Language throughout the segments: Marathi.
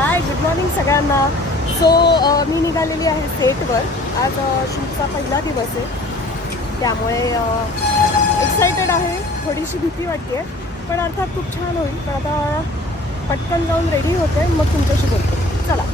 हाय, गुड मॉर्निंग सगळ्यांना. मी निघालेली आहे सेटवर. आज शूटचा पहिला दिवस आहे, त्यामुळे एक्सायटेड आहे. थोडीशी भीती वाटते, पण अर्थात खूप छान होईल. पण आता पटकन जाऊन रेडी होते, मग तुमच्याशी बोलते. चला.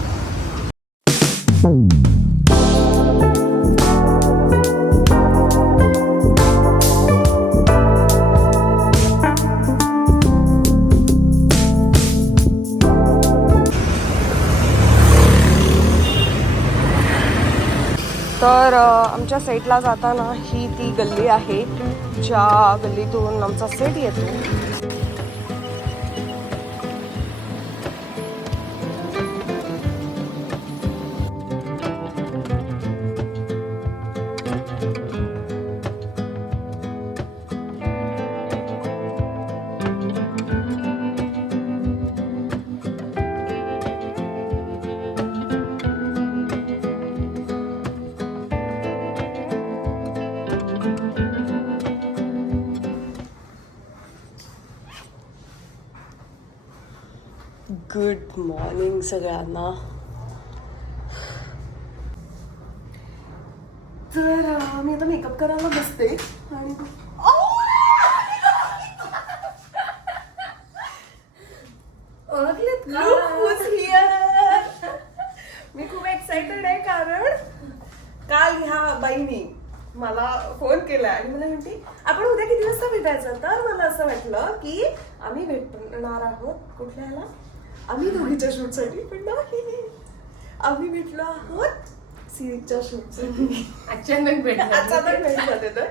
तर आमच्या सेटला जाताना ही ती गल्ली आहे ज्या गल्लीतून आमचा सेट येतो. गुड मॉर्निंग सगळ्यांना. तर मी आता मेकअप करायला बसते आणि मी खूप एक्साइटेड आहे, कारण काल ह्या बाईनी मला फोन केला आणि मला म्हणते आपण उद्या किती वाजता भेटायचं. तर मला असं वाटलं की आम्ही भेटणार आहोत कुठल्याला, आम्ही दोघीच्या शूटसाठी, पण नाही, आम्ही भेटलो आहोत सिरीजच्या शूटसाठी. अचानक भेट झाले. तर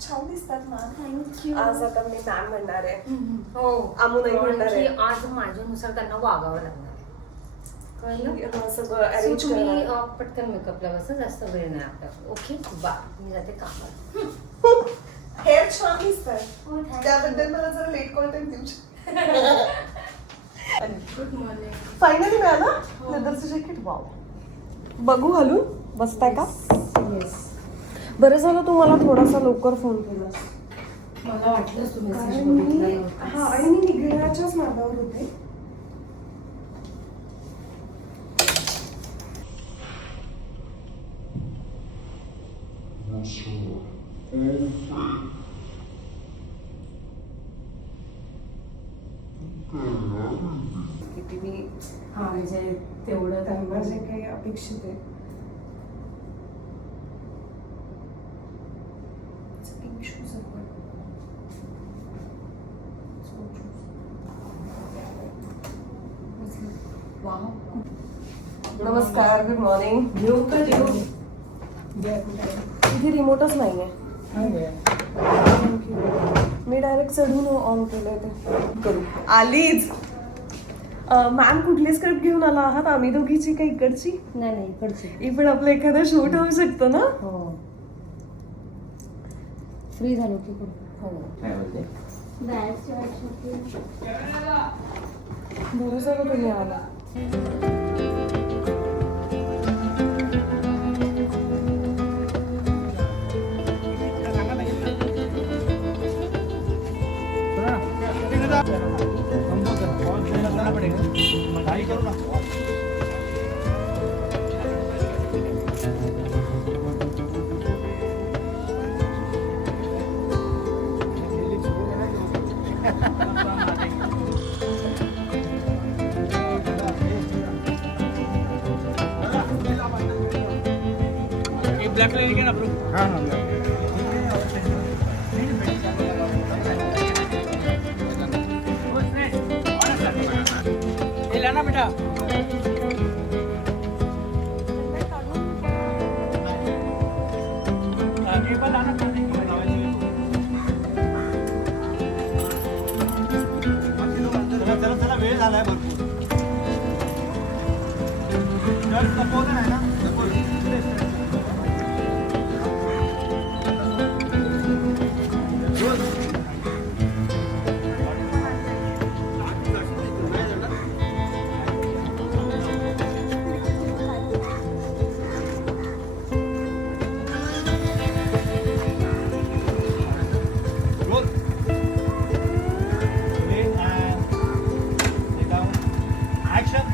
छान दिसतात मॅम. थँक्यू. आज आता मी मॅम म्हणणार आहे. हो, आमू नाही म्हणणार आहे. आज माझ्यानुसार त्यांना वागावं लागणार आहे. सगळं अरेंज तुम्ही पटकन मेकअपला बसा, जास्त वेळ नाही आपल्याला. ओके, बा मी जाते कामाला. हेअर छान दिसतात, त्याबद्दल मला जरा लेट कॉन्टेंट देऊ शकतो. Good morning. फायनली मिळाला लेदरचं जॅकेट. वाव, बघू घालून बसताय का? येस. बरं झालं तू मला थोडासा लवकर फोन केला. मला वाटलं तुम्ही आणि मी निघण्याच्याच मार्गावर होते. किती मी म्हणजे तेवढं त्यांना जे काही अपेक्षित आहे नमस्कार, गुड मॉर्निंग. इथे रिमोटच नाही आहे. मी डायरेक्ट चढून ऑन केलंय ते. करू आलीच. मॅम कुठली स्क्रिप्ट घेऊन आला आहात? आम्ही दोघीची का इकडची? नाही इकडची. ही पण आपलं एखादं शूट होऊ शकतं ना? हो, फ्री झालो की. हो, बरं झालं तुम्ही आला. ब्लैक लेंगे ना ब्रो? हाँ हाँ ये लाना बेटा. ये पण लाना. चला वेळ झालाय भरपूर. पोहोचणार आहे ना. Action.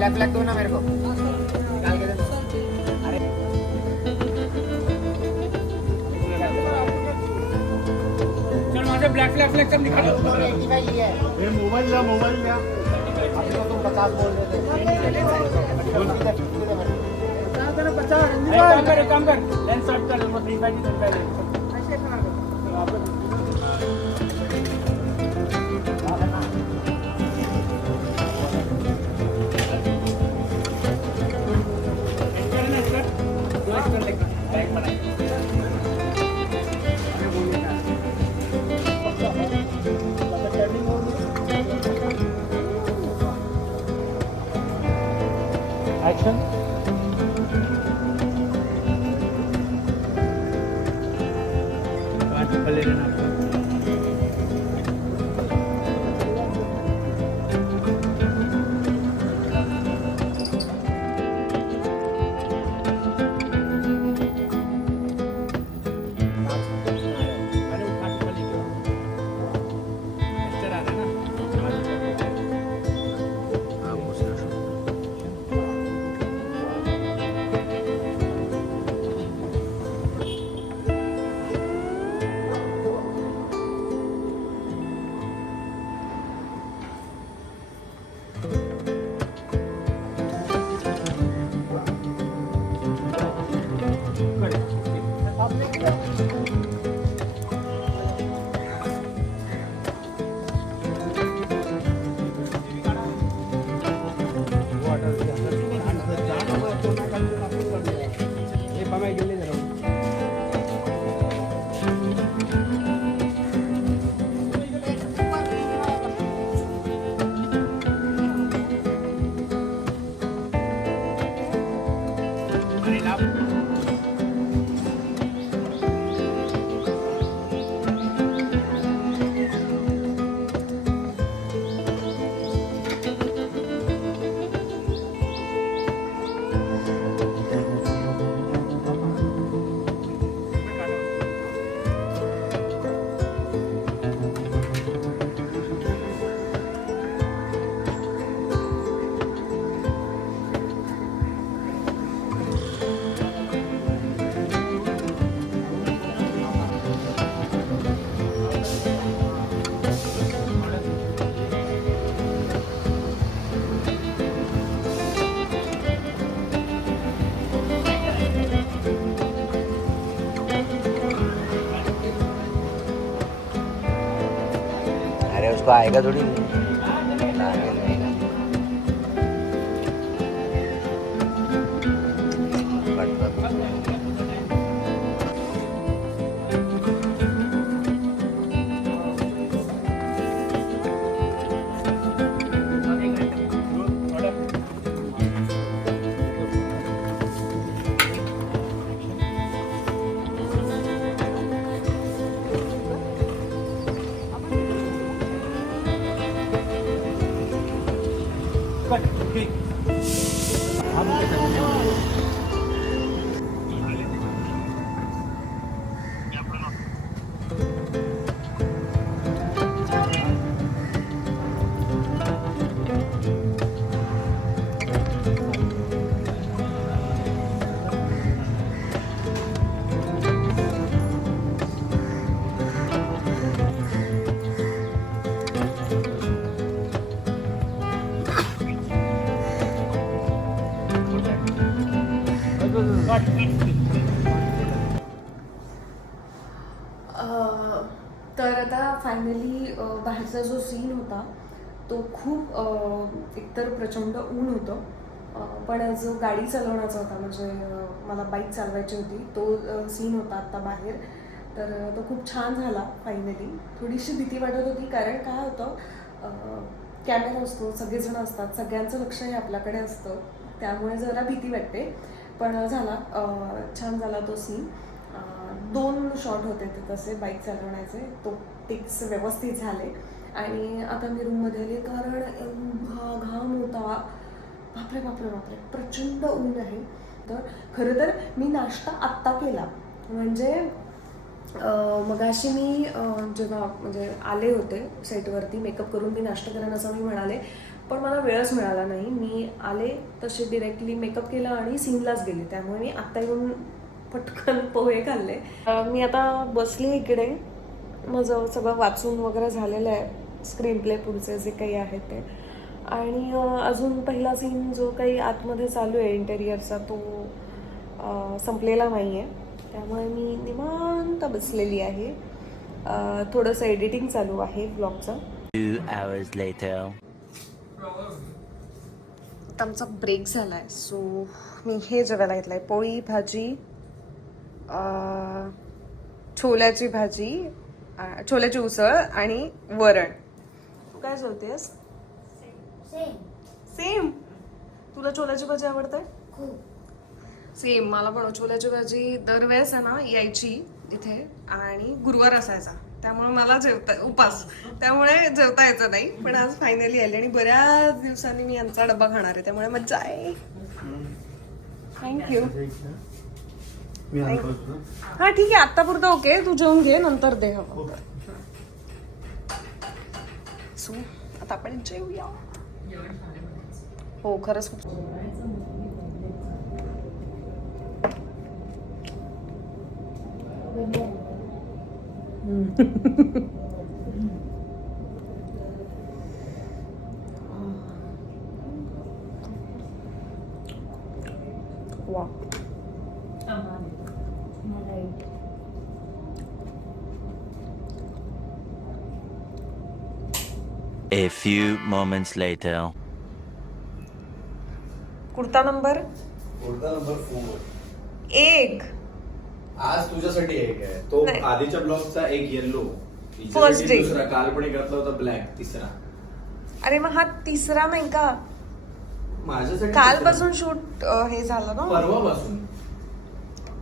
ब्लैक ब्लैक दो ना मेरे को निकाल के दे दो। चल वहाँ से ब्लैक फ्लैग फ्लैग सब निकालो। ये है मोबाइल लिया अभी तो तुम 50 बोल रहे थे। एक काम कर लेंस शॉट कर 3 एक्शन ले लेना अरे उसको आएगा थोड़ी आगे रहेगा। तर आता फायनली बाहेरचा जो सीन होता तो खूप एकतर प्रचंड ऊन होतं, पण जो गाडी चालवण्याचा होता म्हणजे मला बाईक चालवायची होती तो सीन होता आत्ता बाहेर. तर तो खूप छान झाला फायनली. थोडीशी भीती वाटत होती कारण काय होतं, कॅमेरा असतो, सगळेजण असतात, सगळ्यांचं लक्ष हे आपल्याकडे असतं, त्यामुळे जरा भीती वाटते. पण झाला, छान झाला तो सीन. 2 शॉट होते ते तसे बाईक चालवण्याचे, तो टेक्स व्यवस्थित झाले. आणि आता मी रूममध्ये आले कारण एवढा घाम होता, बापरे बापरे बापरे, प्रचंड ऊन आहे. तर खरं तर मी नाश्ता आत्ता केला, म्हणजे मगाशी मी जेव्हा म्हणजे आले होते सेटवरती मेकअप करून मी नाश्ता करेन असं मी म्हणाले, पण मला वेळच मिळाला नाही. मी आले तसे डिरेक्टली मेकअप केला आणि सीनलाच गेले, त्यामुळे मी आत्ता येऊन पटकन पोहे खाल्ले. मी आता बसली इकडे, माझं सगळं वाचून वगैरे झालेलं आहे, स्क्रीन प्ले पुढचे जे काही आहे ते. आणि अजून पहिला सीन जो काही आतमध्ये चालू आहे इंटेरियरचा तो संपलेला नाही आहे, त्यामुळे मी निवांत बसलेली आहे. थोडंसं एडिटिंग चालू आहे ब्लॉगचं. 2 hours later. आमचा ब्रेक झाला आहे, सो मी हे जेवायला घेतलं आहे, पोळी भाजी, छोल्याची भाजी, छोल्याची उसळ आणि वरण. तू काय जेवतेस? सेम. तुला छोल्याची भाजी आवडते? सेम, मला पण छोल्याची भाजी दरवेळेस आहे ना यायची इथे, आणि गुरुवार असायचा, त्यामुळे मला उपास, त्यामुळे जेवता यायचं नाही. पण आज फायनली आले आणि बऱ्याच दिवसांनी मी यांचा डब्बा खाणार आहे, त्यामुळे मज्जा आहे. थँक्यू. हा ठीक आहे, आत्तापुरतं ओके, तू जेवून घे, नंतर दे हवं. सो आता आपण जेवूया. हो खरंच खूप वा. A few moments later. Kurta number kurta number 4. 1. आज तुझ्यासाठी एक आहे, तो नाही. आधीच्या ब्लॉगचा एक येल्लो, First day. दुसरा काल पण एक घातला होता ब्लॅक, तिसरा अरे मग हा तिसरा नाही का? माझ्यासाठी. कालपासून शूट हे झालं ना. परवापासून.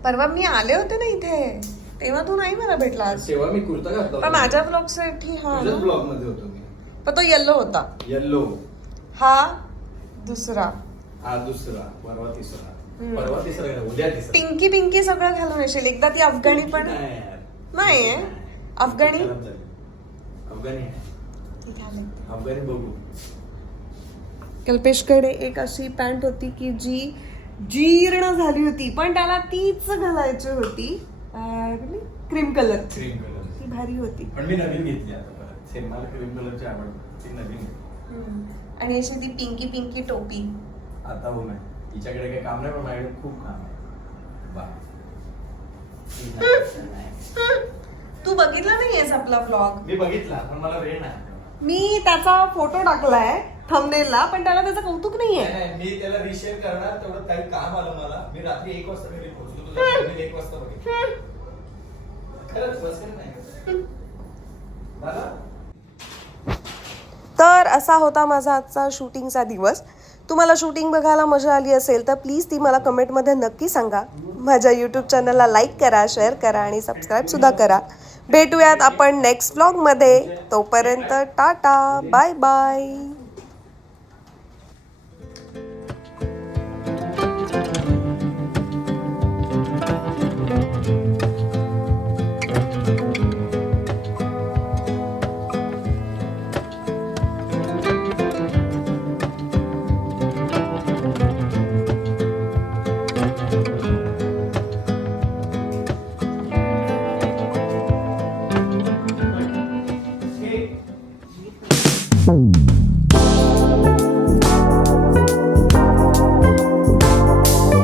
परवा मी आले होते ना इथे, तेव्हा तू नाही मला भेटलास. तेव्हा मी कुर्ता घातला पण माझ्या ब्लॉग साठी हा तुझ्याच ब्लॉग मध्ये होतो मी. पण तो येल्लो होता. येल्लो हा दुसरा. हा दुसरा, परवा तिसरा. हम्म. परवा तिसरा काय, उद्या तिसरा. पिंकी पिंकी सगळं घालून येशील. एकदा ती अफगाणी पण नाही यार. नाही आहे. अफगाणी खराब झाली. अफगाणी आहे. अफगाणी बघू. कल्पेशकडे एक अशी पॅन्ट होती की जी जीर्ण झाली होती, पण त्याला तीच घालायची होती, क्रीम कलर. क्रीम कलर ती भारी होती. पण मी नवीन घेतली आता परत. सेम मला क्रीम कलरची आवडते, ती नवीन घेतली. आणि अशी ती पिंकी पिंकी टोपी. आता हो नाही, तिच्याकडे काही काम नाही, पण माझ्याकडे खूप काम आहे. तू बघितला नाहीयेस आपला ब्लॉग? मी बघितला, पण मला वेळ नाही. मी त्याचा फोटो टाकलाय थंबनेलला, पण त्याला त्याचं कौतुक नाहीये. नाही, मी त्याला रिशेअर करणार, तेवढं काही काम आलं मला. मी रात्री 1 वाजता घरी पोहोचलो, तुझ्या 1 वाजता बघितलं. खरंच बस नाही मला. तर असा होता माझा आजचा शूटिंगचा दिवस. तुम्हाला शूटिंग बघायला मजा आली असेल तर प्लीज ती मला कमेंटमध्ये नक्की सांगा. माझ्या यूट्यूब चॅनलला लाईक करा, शेअर करा आणि सबस्क्राईबसुद्धा करा. भेटूयात आपण नेक्स्ट व्लॉगमध्ये. तोपर्यंत टाटा, बाय बाय. Boom.